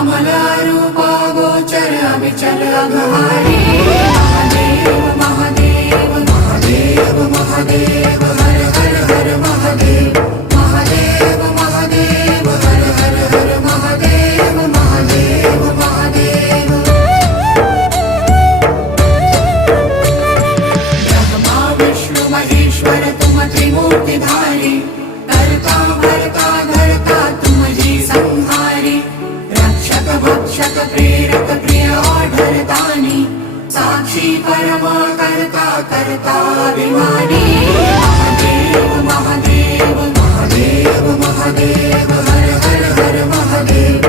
अमल रूपा गोचर अविचल अघहारी। महादेव महादेव महादेव महादेव हर हर हर महादेव। महादेव महादेव हर हर हर महादेव। महादेव महादेव ब्रह्मा विष्णु महेश्वर तुम त्रिमूर्तिधारी। करता भरता धरता तुम जी संहारी। रक्षक भक्षक प्रेरक प्रिय आढरतानी। साक्षी परमा करता करता अभिमानी। महादेव महादेव महादेव महादेव हर हर हर महादेव।